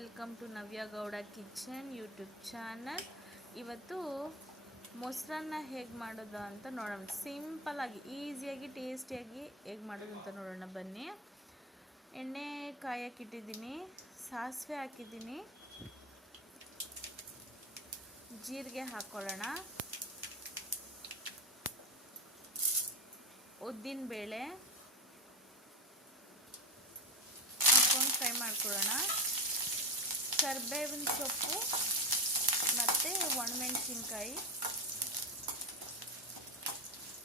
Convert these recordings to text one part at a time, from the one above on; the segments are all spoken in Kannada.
Welcome to Navya Gowda kitchen YouTube channel. ಇವತ್ತು ಮೊಸರನ್ನ ಹೇಗೆ ಮಾಡೋದು ಅಂತ ನೋಡೋಣ. ಸಿಂಪಲ್ಲಾಗಿ ಈಸಿಯಾಗಿ ಟೇಸ್ಟಿಯಾಗಿ ಹೇಗೆ ಮಾಡೋದು ಅಂತ ನೋಡೋಣ ಬನ್ನಿ. ಎಣ್ಣೆ ಕಾಯಕ್ಕಿಟ್ಟಿದ್ದೀನಿ, ಸಾಸಿವೆ ಹಾಕಿದ್ದೀನಿ, ಜೀರಿಗೆ ಹಾಕ್ಕೊಳ್ಳೋಣ, ಉದ್ದಿನ ಬೇಳೆ ಹಾಕ್ಕೊಂಡು ಫ್ರೈ ಮಾಡ್ಕೊಳ್ಳೋಣ. ಕರಿಬೇವಿನ ಸೊಪ್ಪು ಮತ್ತು ಒಣಮೆಣಸಿನ್ಕಾಯಿ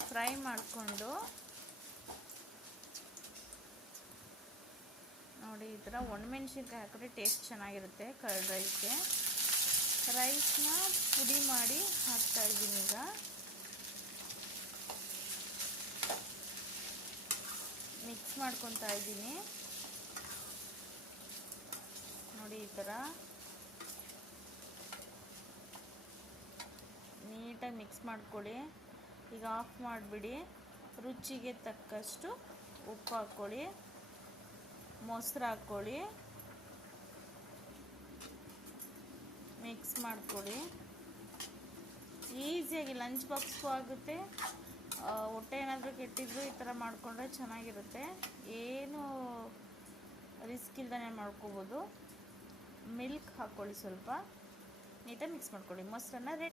ಫ್ರೈ ಮಾಡಿಕೊಂಡು ನೋಡಿ, ಈ ಥರ ಒಣಮೆಣಸಿನ್ಕಾಯಿ ಹಾಕಿದ್ರೆ ಟೇಸ್ಟ್ ಚೆನ್ನಾಗಿರುತ್ತೆ. ಕರ್ಡ್ ರೈಸ್ನ ಪುಡಿ ಮಾಡಿ ಹಾಕ್ತಾಯಿದ್ದೀನಿ. ಈಗ ಮಿಕ್ಸ್ ಮಾಡ್ಕೊತಾ ಇದ್ದೀನಿ. ನೋಡಿ, ಈ ಥರ ನೀಟಾಗಿ ಮಿಕ್ಸ್ ಮಾಡ್ಕೊಳ್ಳಿ. ಈಗ ಆಫ್ ಮಾಡಿಬಿಡಿ. ರುಚಿಗೆ ತಕ್ಕಷ್ಟು ಉಪ್ಪು ಹಾಕ್ಕೊಳ್ಳಿ, ಮೊಸರು ಹಾಕ್ಕೊಳ್ಳಿ, ಮಿಕ್ಸ್ ಮಾಡ್ಕೊಳ್ಳಿ. ಈಸಿಯಾಗಿ ಲಂಚ್ ಬಾಕ್ಸ್ಗೂ ಆಗುತ್ತೆ. ಹೊಟ್ಟೆ ಏನಾದರೂ ಕೆಟ್ಟಿದ್ರು ಈ ಥರ ಮಾಡಿಕೊಂಡ್ರೆ ಚೆನ್ನಾಗಿರುತ್ತೆ. ಏನು ರಿಸ್ಕ್ ಇಲ್ದೇ ಮಾಡ್ಕೋಬೋದು. ಮಿಲ್ಕ್ ಹಾಕ್ಕೊಳ್ಳಿ, ಸ್ವಲ್ಪ ನೀಟಾಗಿ ಮಿಕ್ಸ್ ಮಾಡ್ಕೊಳ್ಳಿ. ಮೊಸರನ್ನ ರೆಡಿ.